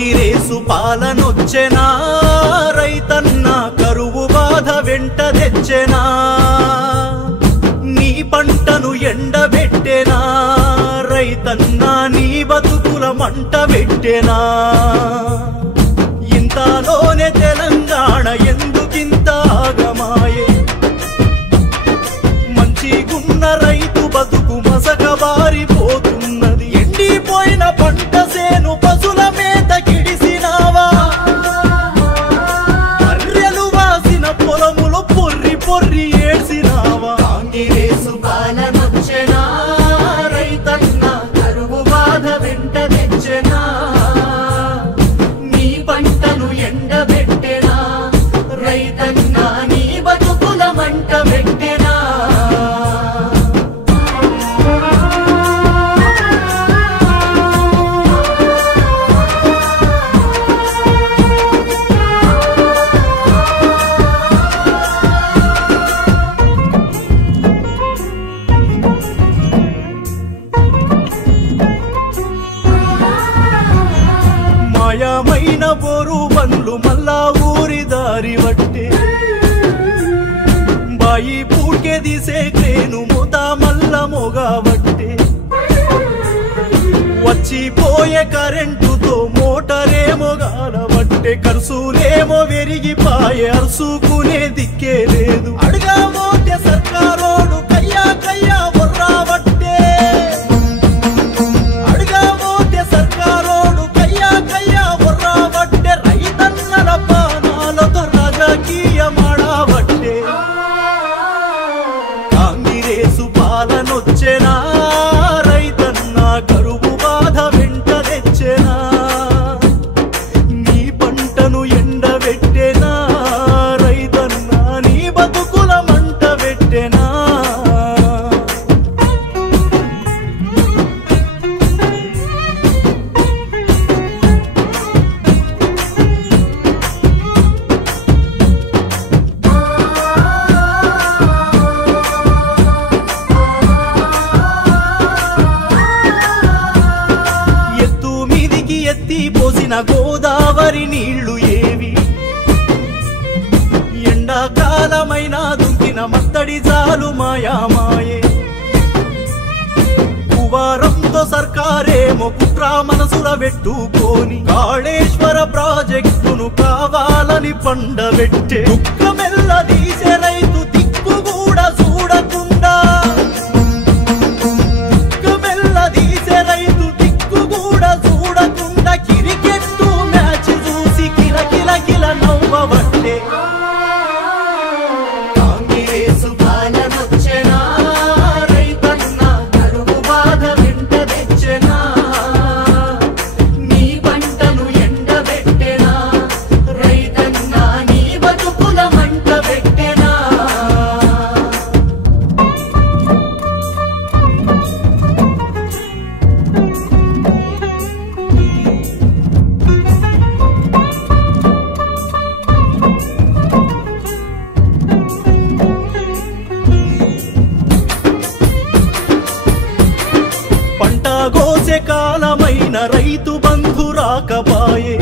కాంగిరేసు పాలనొచ్చెనా రైతన్న కరువు బాధ వెంట తెచ్చెనా నీ పంటను ఎండబెట్టెనా రైతన్న నీ బతుకుల మంట పెట్టెనా ఇంతలోనే తెలంగాణ ఎందుకింత ఆగమాయే మంచిగున్న రైతు బతుకు మసకబారిపోతున్నది ఎండిపోయిన పంట సేను పశుల మేత కిడిసినావా అర్రెలు వాసిన పొలములు పొర్రి పొర్రి ఏడ్సినావా కాంగిరేసు పాలనొచ్చెనా రైతన్న కరువు బాధ వెంట తెచ్చెనా నీ పంటను ఎండబెట్టెనా రైతన్న నీ బతుకుల మంట పెట్టెనా మాయమైన బోరు బండ్లు మల్లా ఊరి దారి వట్టే బాయి పూడ్కే దిసే క్రేను మూత మల్ల మోగవట్టే వచ్చిపోయే కరెంటుతో మోటరేమో గాలవట్టే కర్సులేమో వెరిగిపాయే అరుసుకునే దిక్కే లేదు అడగబోతే సర్కారోడు కయ్యా కయ్యా బొర్రావట్టే అడగబోతే సర్కారోడు కయ్యా కయ్యా బొర్రావట్టే రైతన్నల పానాలతో రాజకీయమాడవట్టే కాంగిరేసు పాలనొచ్చెనా రైతన్న కరువు బాధ వెంట తెచ్చెనా నీ పంటను ఎండబెట్టెనా రైతన్న నీ బతుకుల మంట పెట్టెనా ఎత్తు మీదికి ఎత్తి పోసిన గోదావరి నీళ్లు ఏవి ఎండాకాలమైన దుంకిన మత్తడి జాలు మాయామాయే కువారంతో సర్కారేమో కుట్ర మనసుల పెట్టుకొని కాళేశ్వర ప్రాజెక్టును కావాలని పండబెట్టే దుఃఖమెల్ల తీసే రైతు దిక్కు కూడా చూడకుండా దుఃఖమెల్ల తీసే రైతు దిక్కు కూడా చూడకుండా క్రికెట్టు మ్యాచ్ చూసి కిలకిల కిల నవ్వబట్టే కాంగిరేసు పాలనొచ్చెనా రైతన్న కరువు బాధ వెంట తెచ్చెనా నీ పంటను ఎండబెట్టెనా రైతన్న నీ బతుకుల మంట పెట్టెనా పంట కోసే కాలమైన రైతు బంధు రాకపాయే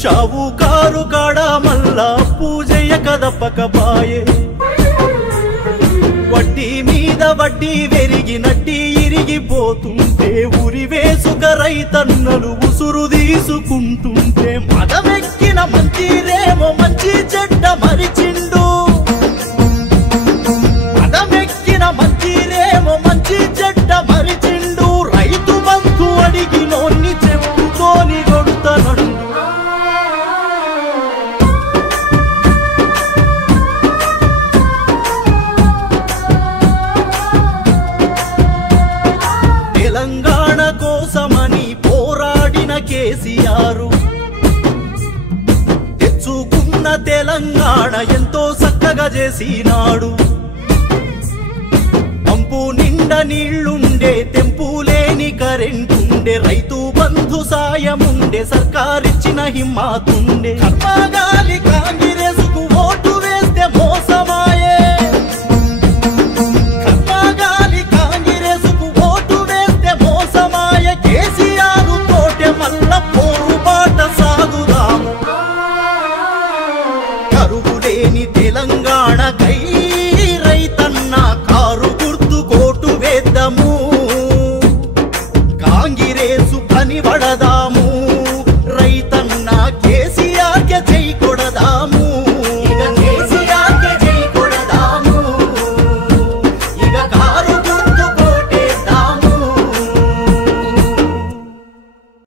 షావుకారు కాడ మల్లా పూజయ్య కదపకపాయే వడ్డీ మీద వడ్డీ వెరిగినట్టి ఇరిగిపోతుంటే ఉరి వేసుక రైతన్నలు ఉసురు తీసుకుంటుంటే మదమెక్కిన మంచిరేమో మంచి చెడ్డ మరిచిండు మదమెక్కిన మంచిరేమో మంచి చెడ్డ మరిచిండు రైతు బంధు అడిగినోన్ని చెప్పుకొని కొడుతనండు తెలంగాణ కోసమని పోరాడిన కేసీఆర్ తెచ్చుకున్న తెలంగాణ ఎంతో చక్కగా చేసినాడు పంపు నిండా నీళ్లుండే తెంపులేని కరెంటుండే రైతు బంధు సాయముండే సర్కారిచ్చిన హిమ్మతుండే కర్మగా